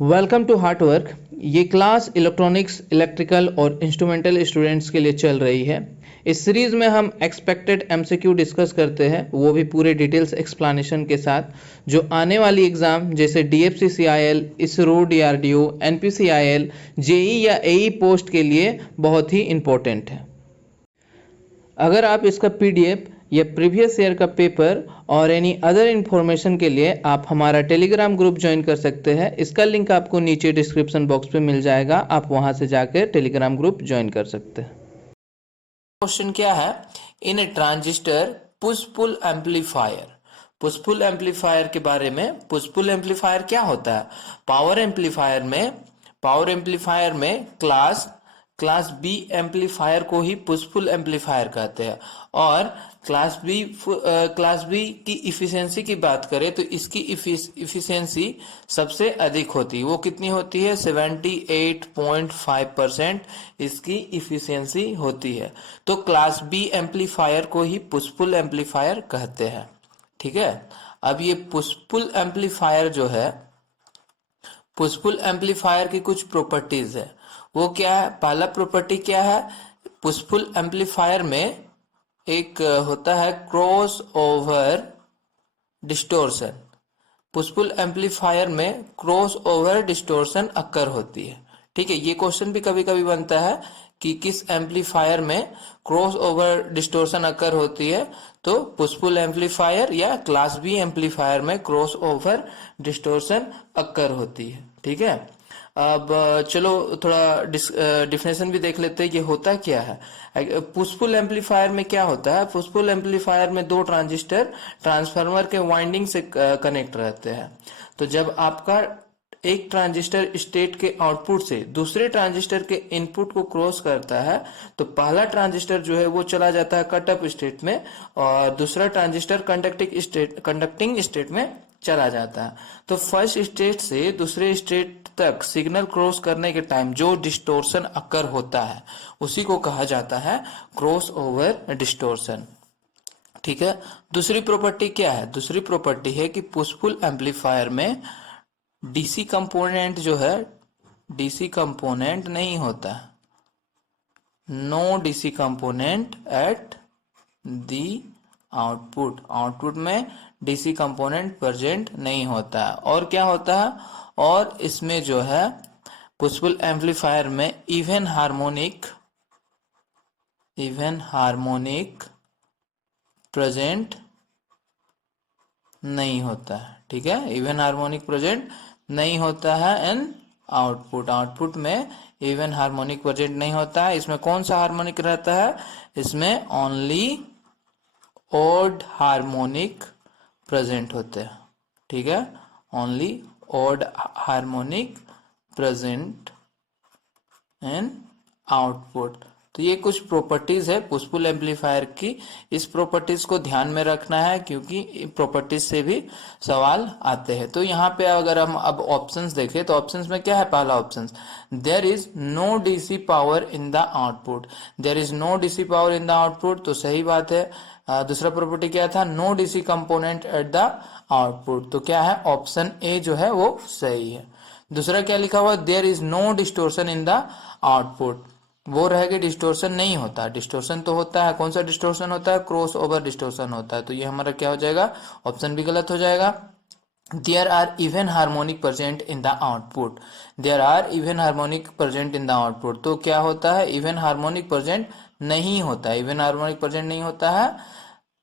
Welcome to heart work. ये class electronics, electrical और instrumental students के लिए चल रही है। इस सीरीज़ में हम एक्सपेक्टेड एमसीक्यू डिस्कस करते हैं, वो भी पूरे डिटेल्स एक्सप्लेनेशन के साथ, जो आने वाली एग्ज़ाम जैसे DFCCIL, ISRO, DRDO, NPCIL, JE या एई पोस्ट के लिए बहुत ही इम्पोर्टेंट है। अगर आप इसका पीडीएफ या प्रीवियस ईयर का पेपर और एनी अदर इन्फॉर्मेशन के लिए आप हमारा टेलीग्राम ग्रुप ज्वाइन कर सकते हैं। इसका लिंक आपको नीचे डिस्क्रिप्शन बॉक्स पे मिल जाएगा, आप वहां से जाकर टेलीग्राम ग्रुप ज्वाइन कर सकते हैं। क्वेश्चन क्या है? In a transistor push pull amplifier. Push pull amplifier के बारे में, पुश पुल एम्पलीफायर क्या होता है? पावर एम्पलीफायर में क्लास बी एम्पलीफायर को ही पुश पुल एम्पलीफायर कहते हैं। और क्लास बी की इफिशियंसी की बात करें तो इसकी इफिशियंसी सबसे अधिक होती है। वो कितनी होती है? 78.5% इसकी इफिशियंसी होती है। तो क्लास बी एम्पलीफायर को ही पुश पुल एम्पलीफायर कहते हैं। ठीक है। अब ये पुश पुल एम्पलीफायर जो है, पुश पुल एम्पलीफायर की कुछ प्रॉपर्टीज है। वो क्या है? पहला प्रॉपर्टी क्या है? पुश पुल एम्पलीफायर में एक होता है cross over distortion. Push pull amplifier में क्रॉस ओवर डिस्टोर्शन अक्कर होती है। ठीक है। ये क्वेश्चन भी कभी कभी बनता है कि किस एम्पलीफायर में क्रॉस ओवर डिस्टोर्शन अक्कर होती है, तो पुश पुल एम्पलीफायर या क्लास बी एम्पलीफायर में क्रॉस ओवर डिस्टोर्शन अक्कर होती है। ठीक है। अब चलो थोड़ा डिफिनेशन भी देख लेते हैं, ये होता क्या है। पुश पुल एम्पलीफायर में क्या होता है? पुश पुल एम्पलीफायर में दो ट्रांजिस्टर ट्रांसफार्मर के वाइंडिंग से कनेक्ट रहते हैं। तो जब आपका एक ट्रांजिस्टर स्टेट के आउटपुट से दूसरे ट्रांजिस्टर के इनपुट को क्रॉस करता है, तो पहला ट्रांजिस्टर जो है वो चला जाता है कट ऑफ स्टेट में और दूसरा ट्रांजिस्टर कंडक्टिंग स्टेट में चला जाता है। तो फर्स्ट स्टेट से दूसरे स्टेट तक सिग्नल क्रॉस करने के टाइम जो डिस्टोर्शन अकर होता है उसी को कहा जाता है क्रॉस ओवर डिस्टोर्शन। ठीक है। दूसरी प्रॉपर्टी क्या है? दूसरी प्रॉपर्टी है कि पुश पुल एम्पलीफायर में डीसी कंपोनेंट जो है, डीसी कंपोनेंट नहीं होता है। No DC component at the output में डीसी कंपोनेंट प्रेजेंट नहीं होता है। और क्या होता है? और इसमें जो है पुश पुल एम्पलीफायर में इवन हार्मोनिक प्रेजेंट नहीं होता है। ठीक है। इवन हार्मोनिक प्रेजेंट नहीं होता है इन आउटपुट में इवन हार्मोनिक प्रेजेंट नहीं होता है। इसमें कौन सा हार्मोनिक रहता है? इसमें ओनली ऑड हार्मोनिक प्रेजेंट होते हैं। ठीक है। ओनली ऑड हार्मोनिक प्रेजेंट इन आउटपुट। तो ये कुछ प्रॉपर्टीज है पुश पुल एम्पलीफायर की। इस प्रॉपर्टीज को ध्यान में रखना है क्योंकि प्रॉपर्टीज से भी सवाल आते हैं। तो यहाँ पे अगर हम अब ऑप्शंस देखें तो ऑप्शंस में क्या है? पहला option, there is no DC power in the output. There is no DC power in the output, तो सही बात है। दूसरा प्रॉपर्टी क्या था? No DC component at the output, तो क्या है? ऑप्शन ए जो है वो सही है। दूसरा क्या लिखा हुआ? There is no distortion in the output, वो रहेगा डिस्टोर्शन नहीं होता। डिस्टोर्शन तो होता है, कौन सा डिस्टोर्शन होता है? क्रॉस ओवर डिस्टोर्शन होता है। तो ये हमारा क्या हो जाएगा? ऑप्शन भी गलत हो जाएगा। There are even harmonic present in the output, there are even harmonic present in the output, तो क्या होता है? इवन हार्मोनिक प्रेजेंट नहीं होता है। इवन हार्मोनिक प्रेजेंट नहीं होता है,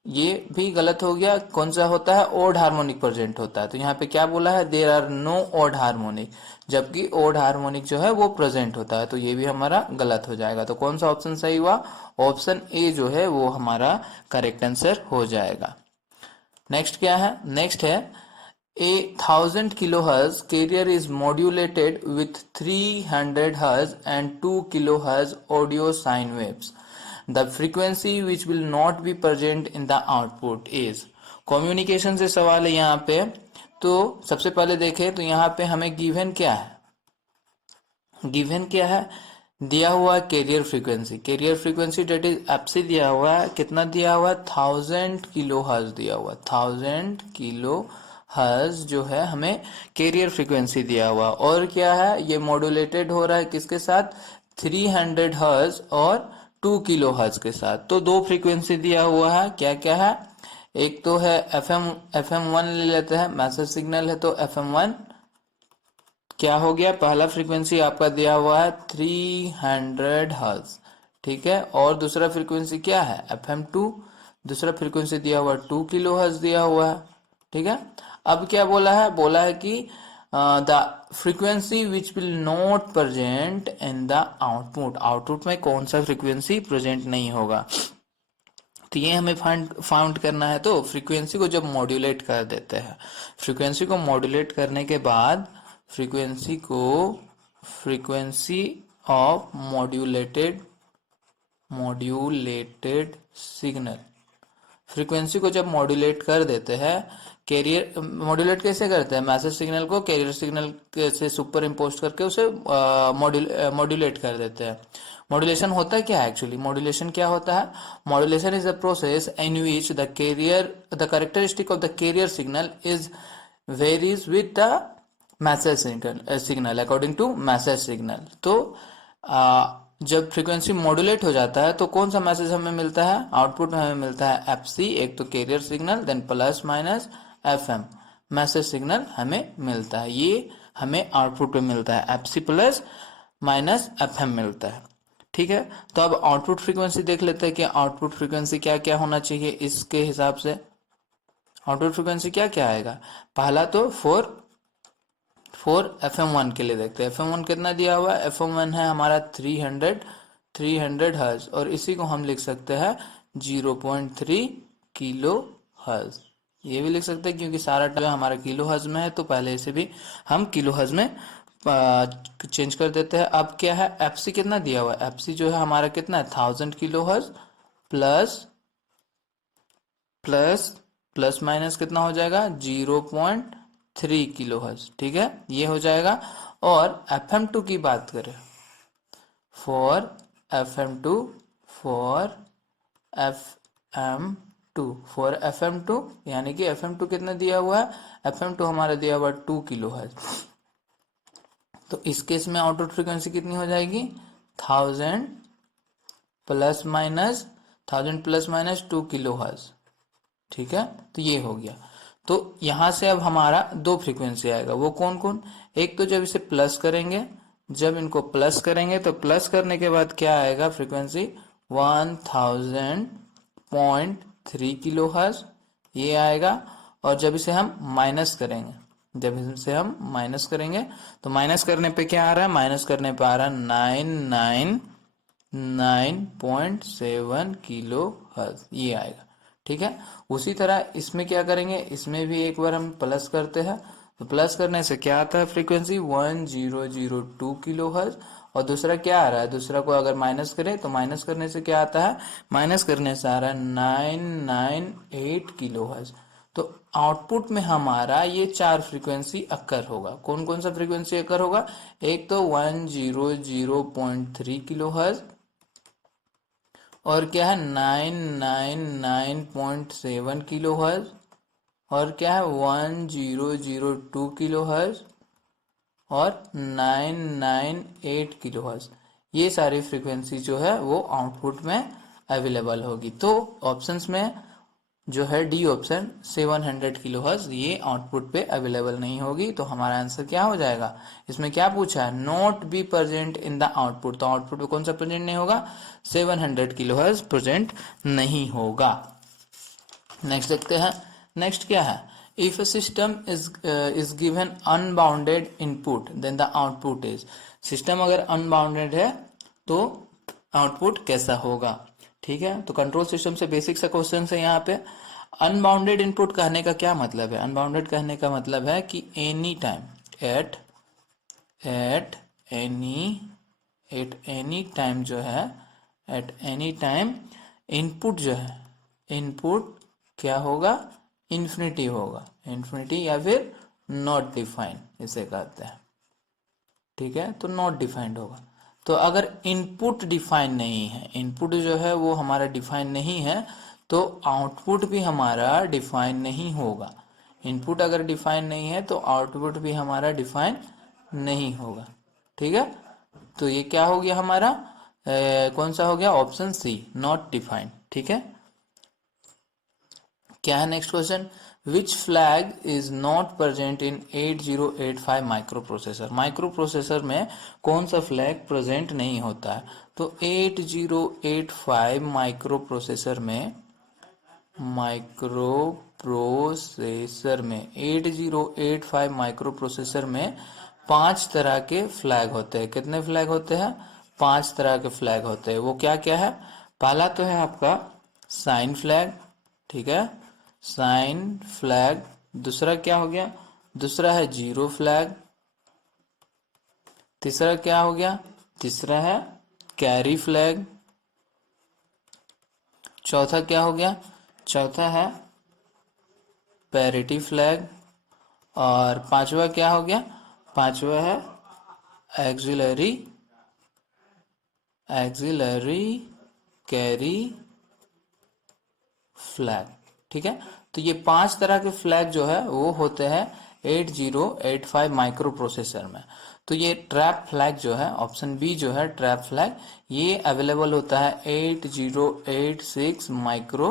ये भी गलत हो गया। कौन सा होता है? ओड हार्मोनिक प्रेजेंट होता है। तो यहाँ पे क्या बोला है? There are no odd harmonic, जबकि ओड हार्मोनिक जो है वो प्रेजेंट होता है। तो ये भी हमारा गलत हो जाएगा। तो कौन सा ऑप्शन सही हुआ? ऑप्शन ए जो है वो हमारा करेक्ट आंसर हो जाएगा। नेक्स्ट क्या है? नेक्स्ट है a 1000 kilohertz carrier is modulated with 300 hertz and 2 kilohertz audio sine waves. The frequency which will not be present in the output is। Communication से सवाल है यहाँ पे। तो सबसे पहले देखें तो यहाँ पे हमें गिवन क्या है? गिवन क्या है? दिया हुआ है carrier frequency. Carrier frequency that is FC दिया हुआ है। कितना दिया हुआ है? 1000 किलो हर्ट्ज दिया हुआ है। 1000 किलो हर्ज जो है हमें कैरियर फ्रीक्वेंसी दिया हुआ, और क्या है ये मॉड्यूलेटेड हो रहा है किसके साथ, 300 हर्ज और 2 किलो हर्ज के साथ। तो दो फ्रीक्वेंसी दिया हुआ है, क्या क्या है, एक तो है FM1 ले लेते हैं, मैसेज सिग्नल है तो FM1 क्या हो गया, पहला फ्रीक्वेंसी आपका दिया हुआ है 300 हर्ट्ज, ठीक है। और दूसरा फ्रीक्वेंसी क्या है FM2, दूसरा फ्रीक्वेंसी दिया हुआ 2 किलो हर्ट्ज दिया हुआ है, ठीक है। अब क्या बोला है कि the frequency which will not present in the output, output में कौन सा फ्रीक्वेंसी प्रेजेंट नहीं होगा। तो ये हमें फाउंड करना है। तो फ्रीक्वेंसी को जब मॉड्यूलेट कर देते हैं, फ्रीक्वेंसी को मॉड्यूलेट करने के बाद frequency of modulated signal, frequency को जब मॉड्यूलेट कर देते हैं, कैरियर मॉड्यूलेट कैसे करते हैं, मैसेज सिग्नल को कैरियर सिग्नल से सुपर इम्पोज करके उसे मॉड्यूलेट कर देते हैं। मॉड्यूलेशन होता है क्या है एक्चुअली, मॉड्यूलेशन क्या होता है, modulation is a process in which the characteristic of the carrier signal is varies with the message signal according to message signal. तो जब फ्रीक्वेंसी मॉड्यूलेट हो जाता है तो कौन सा मैसेज हमें मिलता है, आउटपुट में हमें मिलता है FC, एक तो carrier signal, then plus minus FM message signal हमें मिलता है, ये हमें आउटपुट में मिलता है, FC प्लस माइनस FM मिलता है, ठीक है। तो अब आउटपुट फ्रीक्वेंसी देख लेते हैं कि आउटपुट फ्रीक्वेंसी क्या क्या होना चाहिए। इसके हिसाब से आउटपुट फ्रीक्वेंसी क्या क्या आएगा, पहला तो 4 FM1 के लिए देखते हैं। FM1 कितना दिया हुआ है, FM1 है हमारा 300 हर्ज, और इसी को हम लिख सकते हैं 0.3 किलो हर्ज, ये भी लिख सकते हैं क्योंकि सारा जो हमारा किलो हर्ज में है, तो पहले इसे भी हम किलो हर्ज में चेंज कर देते हैं। अब क्या है, FC कितना दिया हुआ है, FC जो है हमारा कितना है 1000 किलो हर्ज प्लस माइनस कितना हो जाएगा 0.3 किलो हर्ज, ठीक है, ये हो जाएगा। और FM2 की बात करें, फॉर FM2 यानी कि FM2 कितना दिया हुआ है, FM2 हमारा दिया हुआ 2 किलो हर्ज, तो इस केस में आउटपुट फ्रीक्वेंसी कितनी हो जाएगी 1000 प्लस माइनस 2 किलो हर्ज, ठीक है। तो ये हो गया। तो यहां से अब हमारा दो फ्रीक्वेंसी आएगा, वो कौन कौन, एक तो जब इसे प्लस करेंगे, जब इनको प्लस करेंगे तो प्लस करने के बाद क्या आएगा फ्रीक्वेंसी 1000.3 किलो हर्ज, ये आएगा। और जब इसे हम माइनस करेंगे तो माइनस करने पे क्या आ रहा है, माइनस करने पे आ रहा है 999.7 किलो हर्ज, ये आएगा, ठीक है। उसी तरह इसमें क्या करेंगे, इसमें भी एक बार हम प्लस करते हैं, तो प्लस करने से क्या आता है फ्रीक्वेंसी 1002 किलो हर्ज, और दूसरा क्या आ रहा है, दूसरा को अगर माइनस करें तो माइनस करने से क्या आता है, माइनस करने से आ रहा है 998 किलो हर्ज। तो आउटपुट में हमारा ये चार फ्रीक्वेंसी अक्कर होगा, कौन कौन सा फ्रीक्वेंसी अक्कर होगा, एक तो 100.3 किलो हर्ज, और क्या है 999.7 किलो हर्ज, और क्या है 1002 किलो हर्ज, और 998 किलो हर्ज। ये सारी फ्रीक्वेंसी जो है वो आउटपुट में अवेलेबल होगी। तो ऑप्शंस में जो है डी ऑप्शन 700 किलो हर्ज ये आउटपुट पे अवेलेबल नहीं होगी। तो हमारा आंसर क्या हो जाएगा, इसमें क्या पूछा है, not be present in the output, तो आउटपुट पे कौन सा प्रेजेंट नहीं होगा, 700 किलो हर्ज प्रेजेंट नहीं होगा। नेक्स्ट देखते हैं, नेक्स्ट क्या है, if a system is given unbounded input then the output is, system अगर अनबाउंडेड है तो आउटपुट कैसा होगा, ठीक है। तो कंट्रोल सिस्टम से बेसिक सा क्वेश्चन है यहाँ पे। अनबाउंडेड इनपुट कहने का क्या मतलब है, अनबाउंडेड कहने का मतलब है कि any time at any time जो है, एट एनी टाइम इनपुट जो है, इनपुट क्या होगा, इन्फिनिटी होगा, इन्फिनिटी या फिर नॉट डिफाइंड इसे कहते हैं, ठीक है। तो नॉट डिफाइंड होगा। तो अगर इनपुट डिफाइन नहीं है, इनपुट जो है वो हमारा डिफाइन नहीं है, तो आउटपुट भी हमारा डिफाइन नहीं होगा। इनपुट अगर डिफाइन नहीं है तो आउटपुट भी हमारा डिफाइन नहीं होगा। ठीक है, तो ये क्या हो गया हमारा, कौन सा हो गया, ऑप्शन सी, नॉट डिफाइंड। ठीक है, क्या है next question, which flag is not present in 8085 micro processor. Micro processor में कौन सा फ्लैग प्रेजेंट नहीं होता है, तो 8085 माइक्रो प्रोसेसर में 8085 माइक्रो प्रोसेसर में 5 तरह के फ्लैग होते हैं। कितने फ्लैग होते हैं, 5 तरह के फ्लैग होते हैं। वो क्या क्या है, पहला तो है आपका साइन फ्लैग। ठीक है, साइन फ्लैग। दूसरा क्या हो गया, दूसरा है जीरो फ्लैग। तीसरा क्या हो गया, तीसरा है कैरी फ्लैग। चौथा क्या हो गया, चौथा है पैरिटी फ्लैग। और पांचवा क्या हो गया, पांचवा है एक्सिलरी कैरी फ्लैग। ठीक है, तो ये 5 तरह के फ्लैग जो है वो होते हैं 8085 माइक्रो प्रोसेसर में। तो ये ट्रैप फ्लैग जो है, ऑप्शन बी जो है ट्रैप फ्लैग, ये अवेलेबल होता है 8086 माइक्रो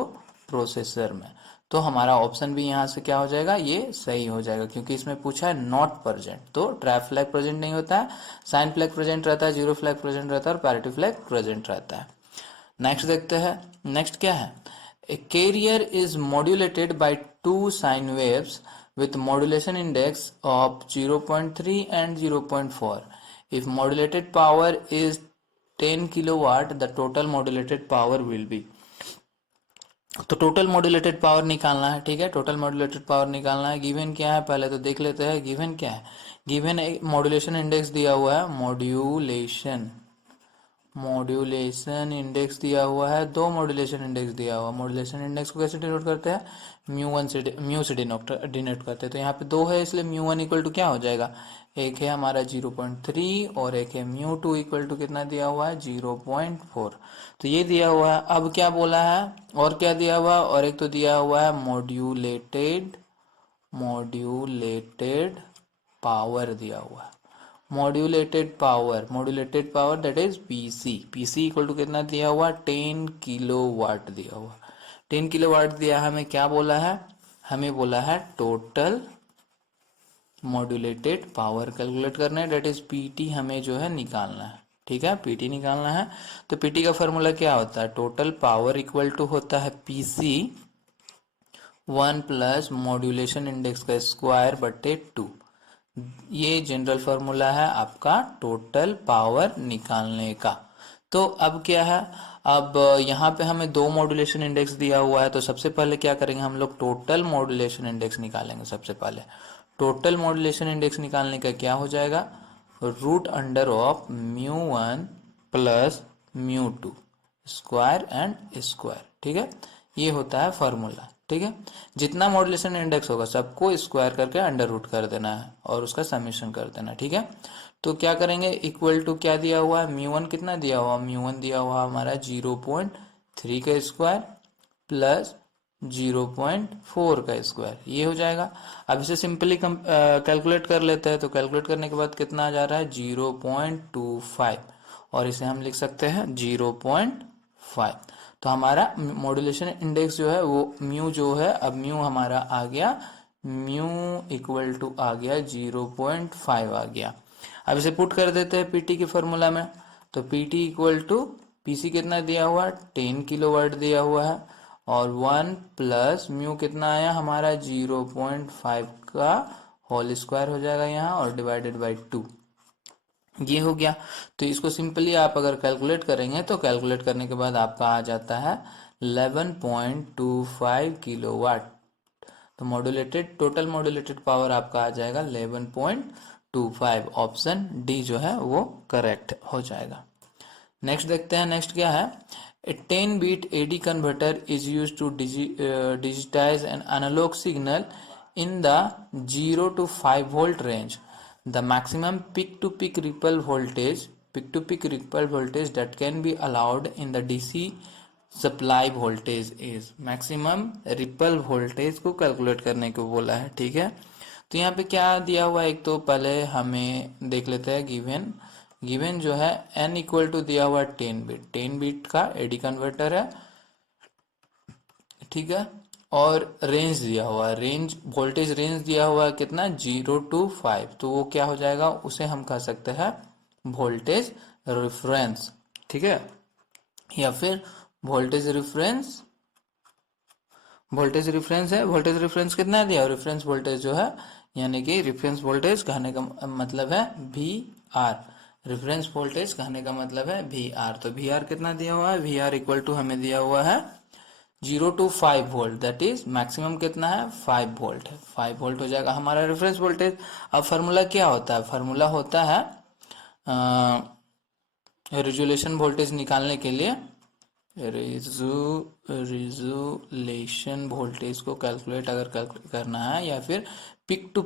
प्रोसेसर में। तो हमारा ऑप्शन भी यहाँ से क्या हो जाएगा, ये सही हो जाएगा, क्योंकि इसमें पूछा है नॉट प्रेजेंट। तो ट्रैप फ्लैग प्रेजेंट नहीं होता है, साइन फ्लैग प्रेजेंट रहता है, जीरो फ्लैग प्रेजेंट रहता है और पैरिटी फ्लैग प्रेजेंट रहता है। नेक्स्ट देखते हैं, नेक्स्ट क्या है, a carrier is modulated by 2 sine waves with modulation index of 0.3 and 0.4. If modulated power is 10 kilowatt, the total modulated power will be. तो टोटल मॉड्यूलेटेड पावर निकालना है। ठीक है, टोटल मॉड्यूलेटेड पावर निकालना है। गिवन क्या है, पहले तो देख लेते हैं गिवन क्या है। गिवन मॉड्यूलेशन इंडेक्स दिया हुआ है, मॉड्यूलेशन इंडेक्स दिया हुआ है, 2 मॉड्यूलेशन इंडेक्स दिया हुआ है। मॉड्यूलेशन इंडेक्स को कैसे डिनोट करते हैं, म्यू से डिनोट करते हैं। तो यहाँ पे 2 है, इसलिए म्यू वन इक्वल टू क्या हो जाएगा, एक है हमारा 0.3 और एक है म्यू टू इक्वल टू कितना दिया हुआ है, 0.4। तो ये दिया हुआ है। अब क्या बोला है, और क्या दिया हुआ है, और एक तो दिया हुआ है मॉड्यूलेटेड पावर दिया हुआ है। Modulated power that is PC equal to कितना दिया हुआ, 10 किलोवाट दिया हुआ। 10 किलोवाट दिया, हमें क्या बोला है, हमें बोला है टोटल मॉड्यूलेटेड पावर कैलकुलेट करना है, दैट इज पीटी हमें जो है निकालना है। ठीक है, पीटी निकालना है। तो पीटी का फॉर्मूला क्या होता है, टोटल पावर इक्वल टू होता है पीसी 1 प्लस मॉड्यूलेशन इंडेक्स का स्क्वायर बटे 2। ये जनरल फॉर्मूला है आपका टोटल पावर निकालने का। तो अब क्या है, अब यहाँ पे हमें 2 मॉड्यूलेशन इंडेक्स दिया हुआ है, तो सबसे पहले क्या करेंगे हम लोग, टोटल मॉड्यूलेशन इंडेक्स निकालेंगे। सबसे पहले टोटल मॉड्यूलेशन इंडेक्स निकालने का क्या हो जाएगा, root under of mu one plus mu two square and square. ठीक है, ये होता है फॉर्मूला। ठीक है, जितना मॉड्यूलेशन इंडेक्स होगा सबको स्क्वायर करके अंडर रूट कर देना है और उसका समेशन कर देना। ठीक है, तो क्या करेंगे, इक्वल टू क्या दिया हुआ है, म्यू वन कितना दिया हुआ, म्यू वन दिया हुआ हमारा 0.3 का स्क्वायर प्लस 0.4 का स्क्वायर, ये हो जाएगा। अब इसे सिंपली कैलकुलेट कर लेते हैं। तो कैलकुलेट करने के बाद कितना आ जा रहा है, 0.25, और इसे हम लिख सकते हैं 0.5। तो हमारा मॉड्यूलेशन इंडेक्स जो है वो म्यू जो है, अब म्यू हमारा आ गया, म्यू इक्वल टू आ गया 0.5 आ गया। अब इसे पुट कर देते हैं पीटी के फॉर्मूला में। तो पीटी इक्वल टू पीसी कितना दिया हुआ है, 10 किलोवाट दिया हुआ है, और 1 प्लस म्यू कितना आया हमारा 0.5 का होल स्क्वायर हो जाएगा यहाँ, और डिवाइडेड बाई 2, ये हो गया। तो इसको सिंपली आप अगर कैलकुलेट करेंगे तो कैलकुलेट करने के बाद आपका आ जाता है 11.25 किलोवाट। तो मॉड्यूलेटेड टोटल मॉड्यूलेटेड पावर आपका आ जाएगा 11.25। ऑप्शन डी जो है वो करेक्ट हो जाएगा। नेक्स्ट देखते हैं, नेक्स्ट क्या है, ए 10-bit AD converter is used to digitize an analog signal in the 0 to 5 volt range. The maximum peak-to-peak ripple voltage that can be allowed in the DC supply voltage is, maximum ripple voltage को calculate करने को बोला है, ठीक है। तो यहाँ पे क्या दिया हुआ है, एक तो पहले हमें देख लेते हैं गिवन। गिवन जो है n इक्वल टू दिया हुआ 10 बिट, 10 बिट का एडी कन्वर्टर है, ठीक है। और रेंज दिया हुआ है, रेंज वोल्टेज रेंज दिया हुआ है कितना, 0 to 5, तो वो क्या हो जाएगा, उसे हम कह सकते हैं वोल्टेज रेफरेंस, ठीक है। या फिर वोल्टेज रेफरेंस, वोल्टेज रेफरेंस है, वोल्टेज रेफरेंस कितना दिया, रेफरेंस वोल्टेज जो है, यानी कि रेफरेंस वोल्टेज कहने का मतलब है वी आर, रेफरेंस वोल्टेज कहने का मतलब है वी आर। तो वी आर कितना दिया हुआ है, वी आर इक्वल टू हमें दिया हुआ है 0 to 5 volt, that is maximum कितना है 5 वोल्ट है, 5 वोल्ट हो जाएगा हमारा रेफरेंस वोल्टेज। अब फार्मूला क्या होता है, फार्मूला होता है रेजुलेशन वोल्टेज निकालने के लिए, रेजुलेशन वोल्टेज को कैलकुलेट अगर करना है, या फिर peak to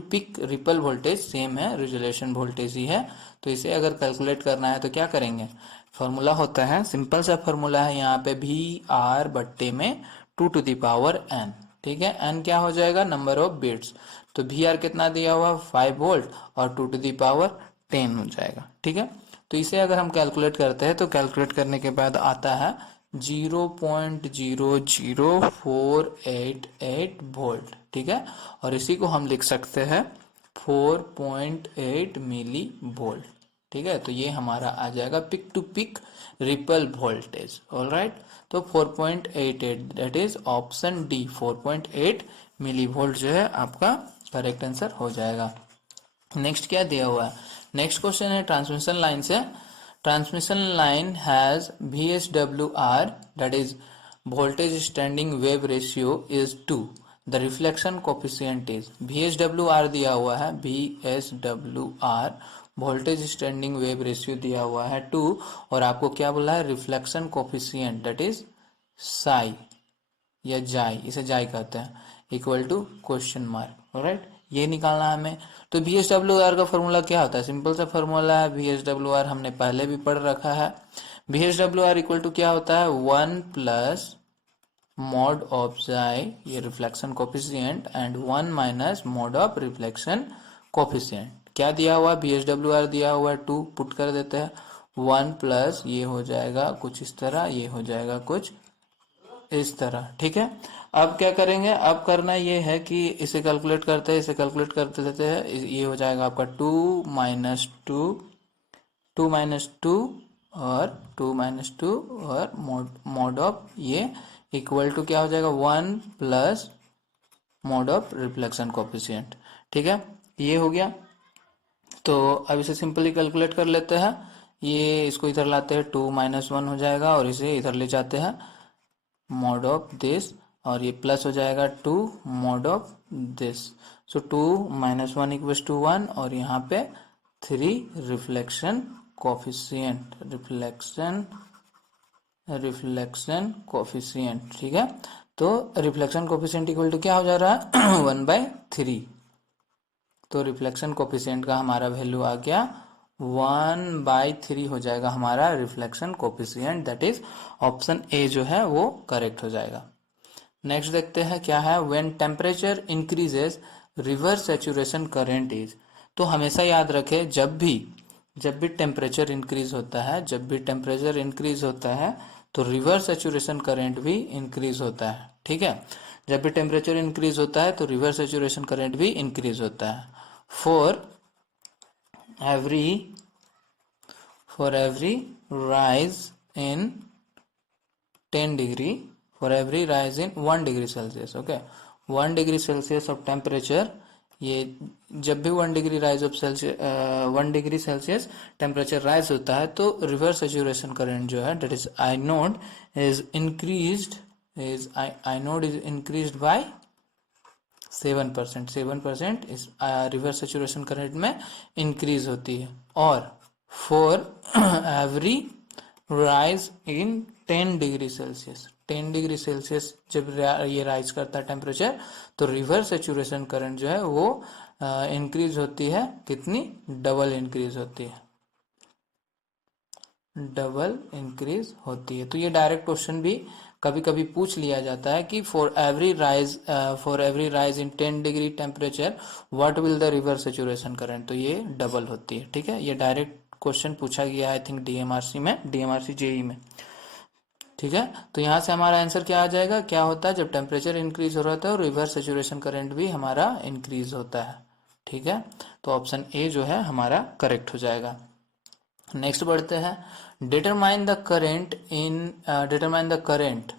peak ripple voltage same है, रेजुलेशन वोल्टेज ही है, तो इसे अगर कैलकुलेट करना है तो क्या करेंगे, फॉर्मूला होता है, सिंपल सा फॉर्मूला है यहाँ पे, वी आर बट्टे में 2 to the power n, ठीक है। n क्या हो जाएगा, नंबर ऑफ बिट्स, तो वी आर कितना दिया हुआ 5 वोल्ट और 2 to the power 10 हो जाएगा, ठीक है। तो इसे अगर हम कैलकुलेट करते हैं तो कैलकुलेट करने के बाद आता है 0.00488 वोल्ट, ठीक है। और इसी को हम लिख सकते हैं 4.8 मिली वोल्ट, ठीक है। तो ये हमारा आ जाएगा peak to peak ripple voltage, alright. तो 4.88 that is option D, 4.8 millivolt जो है आपका करेक्ट आंसर हो जाएगा। नेक्स्ट क्या दिया हुआ है, नेक्स्ट क्वेश्चन है ट्रांसमिशन लाइन से। Transmission line has VSWR that is voltage standing wave ratio is 2, the reflection coefficient is, VSWR दिया हुआ है, VSWR voltage standing wave ratio दिया हुआ है 2, और आपको क्या बोला है, reflection coefficient that is psi या जाई, इसे जाई कहते हैं, equal to question mark, alright, ये निकालना है हमें। तो VSWR का फॉर्मूला क्या होता है, सिंपल सा फॉर्मूला है, VSWR हमने पहले भी पढ़ रखा है। VSWR इक्वल टू क्या होता है, 1 प्लस मॉड ऑफ जाई, ये reflection coefficient, and 1 minus mod of reflection coefficient. क्या दिया हुआ, VSWR दिया हुआ 2, पुट कर देते हैं, 1 प्लस ये हो जाएगा कुछ इस तरह, ये हो जाएगा कुछ इस तरह, ठीक है। अब क्या करेंगे, अब करना ये है कि इसे कैलकुलेट करते हैं, इसे कैलकुलेट करते लेते हैं, ये हो जाएगा आपका 2 माइनस 2, 2 माइनस 2 और 2 माइनस 2 और मॉड ऑफ ये इक्वल टू क्या हो जाएगा 1 plus mod of reflection coefficient, ठीक है, ये हो गया। तो अब इसे सिंपली कैलकुलेट कर लेते हैं, ये इसको इधर लाते हैं, 2 माइनस 1 हो जाएगा, और इसे इधर ले जाते हैं मॉड ऑफ दिस, और ये प्लस हो जाएगा 2 mod of this, so 2 minus 1 equals to 1, और यहाँ पे 3 रिफ्लेक्शन कोफिशिएंट, रिफ्लेक्शन कोफिशिएंट, ठीक है। तो रिफ्लेक्शन कोफिशिएंट इक्वल टू क्या हो जा रहा है 1/3, तो रिफ्लेक्शन कोफिशिएंट का हमारा वैल्यू आ गया 1/3 हो जाएगा हमारा reflection coefficient, that is option A जो है वो करेक्ट हो जाएगा। नेक्स्ट देखते हैं क्या है, when temperature increases reverse saturation current is, तो हमेशा याद रखें जब भी टेम्परेचर इंक्रीज होता है, जब भी टेम्परेचर इंक्रीज होता है तो रिवर्स सैचुरेशन करंट भी इंक्रीज होता है, ठीक है। जब भी टेम्परेचर इंक्रीज होता है तो रिवर्स सैचुरेशन करंट भी इंक्रीज होता है। For every rise in 10 degree, for every rise in 1 degree Celsius, okay, 1 degree Celsius of temperature, ये जब भी 1 degree rise of Celsius 1 degree Celsius temperature rise होता है तो रिवर्स सैचुरेशन करंट जो है that is I node is increased by 7%, 7% इस reverse saturation current में इंक्रीज होती है। और for every rise in 10 degree Celsius, 10 degree Celsius जब ये राइज करता है टेम्परेचर तो रिवर्स सैचुरेशन करंट जो है वो इंक्रीज होती है, कितनी, डबल इंक्रीज होती है, डबल इंक्रीज होती है। तो ये डायरेक्ट क्वेश्चन भी कभी कभी पूछ लिया जाता है कि for every rise in 10 degree temperature what will the river saturation current, तो ये डबल होती है। ठीक है, ये डायरेक्ट क्वेश्चन पूछा गया आई थिंक डीएमआरसी जेई में। ठीक है, तो यहाँ से हमारा आंसर क्या आ जाएगा, क्या होता है जब टेम्परेचर इंक्रीज हो रहा है और रिवर सेचुरेशन करंट भी हमारा इंक्रीज होता है। ठीक है, तो ऑप्शन ए जो है हमारा करेक्ट हो जाएगा। नेक्स्ट बढ़ते हैं, determine the current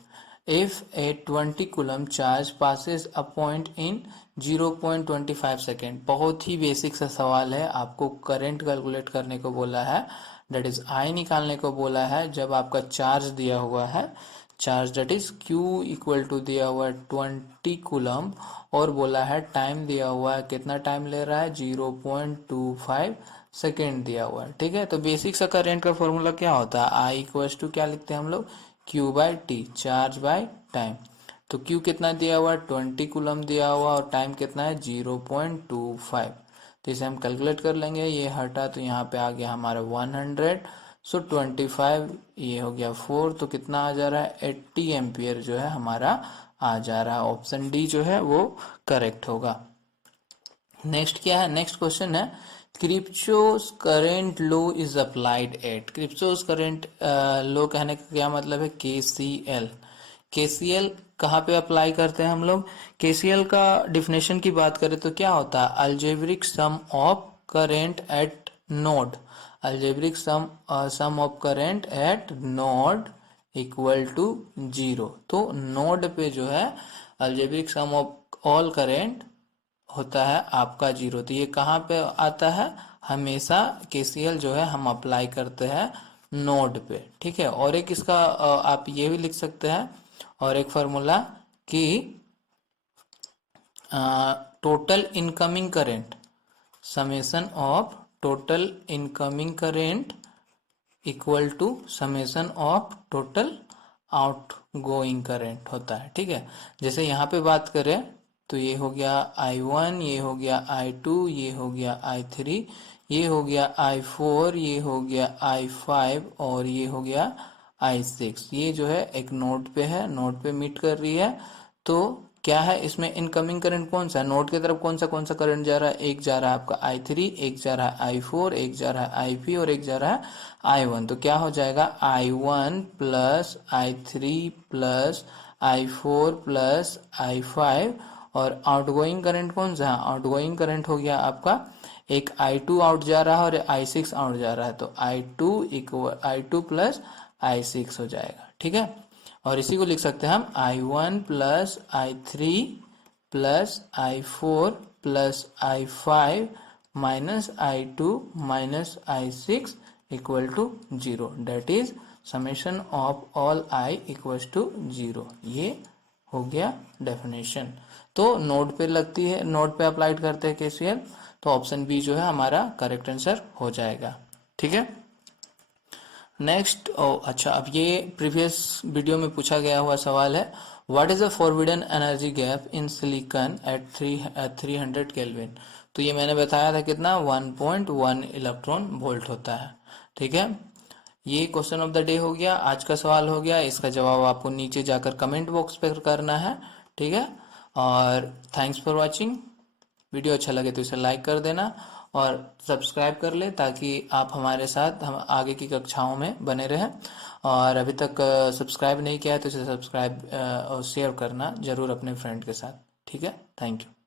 if A 20 coulomb charge passes a point in 0.25 second. बहुत ही बेसिक सा सवाल है, आपको करंट कैलकुलेट करने को बोला है, डेट इज आई निकालने को बोला है जब आपका चार्ज दिया हुआ है, charge that is Q equal to दिया हुआ है 20 कूलम, और बोला है टाइम दिया हुआ है, कितना टाइम ले रहा है 0.25 सेकेंड दिया हुआ है। ठीक है, तो बेसिक सा करंट का फॉर्मूला क्या होता है, आई इक्वल टू क्या लिखते हैं हम लोग, Q by T, charge by time. तो क्यू कितना दिया हुआ है 20 कूलम दिया हुआ, और टाइम कितना है 0.25, तो इसे हम कैलकुलेट कर लेंगे, ये हटा तो यहाँ पे आ गया हमारा 100, सो 25 ये हो गया 4, तो कितना आ जा रहा है 80 एम्पियर जो है हमारा आ जा रहा है। ऑप्शन डी जो है वो करेक्ट होगा। नेक्स्ट क्या है, नेक्स्ट क्वेश्चन है, Kirchhoff's current law is applied at. Kirchhoff's current law कहने का क्या मतलब है, केसीएल। केसीएल कहाँ पे अप्लाई करते हैं हम लोग, केसीएल का डिफिनेशन की बात करें तो क्या होता है, algebraic sum of current at node, algebraic sum of current at node equal to 0। तो नोड पे जो है algebraic sum of all current होता है आपका 0। तो ये कहाँ पे आता है, हमेशा केसीएल जो है हम अप्लाई करते हैं नोड पे। ठीक है, और एक इसका आप ये भी लिख सकते हैं, और एक फार्मूला कि total incoming current, summation of total incoming current equal to summation of total outgoing current होता है। ठीक है, जैसे यहाँ पे बात करें तो ये हो गया I1, ये हो गया I2, ये हो गया I3, ये हो गया I4, ये हो गया I5, और ये हो गया I6। ये जो है एक नोड पे है, नोड पे मीट कर रही है। तो क्या है इसमें इनकमिंग करंट कौन सा, नोड की तरफ कौन सा करंट जा रहा है, एक जा रहा है आपका I3, एक जा रहा है I4, एक जा रहा है IP, और एक जा रहा है I1। तो क्या हो जाएगा I1 plus I3 plus I4 plus I5, और आउटगोइंग करंट कौन सा है, आउटगोइंग करंट हो गया आपका एक I2 आउट जा रहा है और I6 आउट जा रहा है, तो I2 प्लस I6 हो जाएगा। ठीक है, और इसी को लिख सकते हैं हम I1 plus I3 plus I4 plus I5 minus I2 minus I6 equal to 0, that is summation of all I equal to 0। ये हो गया डेफिनेशन। तो नोड पे लगती है, नोड पे अप्लाइड करते हैं केसीएल, तो ऑप्शन बी जो है हमारा करेक्ट आंसर हो जाएगा। ठीक है, नेक्स्ट अच्छा, अब ये प्रीवियस वीडियो में पूछा गया हुआ सवाल है, what is the forbidden energy gap in silicon at 300 kelvin. तो ये मैंने बताया था कितना 1.1 इलेक्ट्रॉन वोल्ट होता है। ठीक है, ये क्वेश्चन ऑफ द डे हो गया, आज का सवाल हो गया, इसका जवाब आपको नीचे जाकर कमेंट बॉक्स पे करना है। ठीक है, और थैंक्स फॉर वाचिंग। वीडियो अच्छा लगे तो इसे लाइक कर देना और सब्सक्राइब कर ले, ताकि आप हमारे साथ हम आगे की कक्षाओं में बने रहें। और अभी तक सब्सक्राइब नहीं किया है तो इसे सब्सक्राइब और शेयर करना जरूर अपने फ्रेंड के साथ। ठीक है, थैंक यू।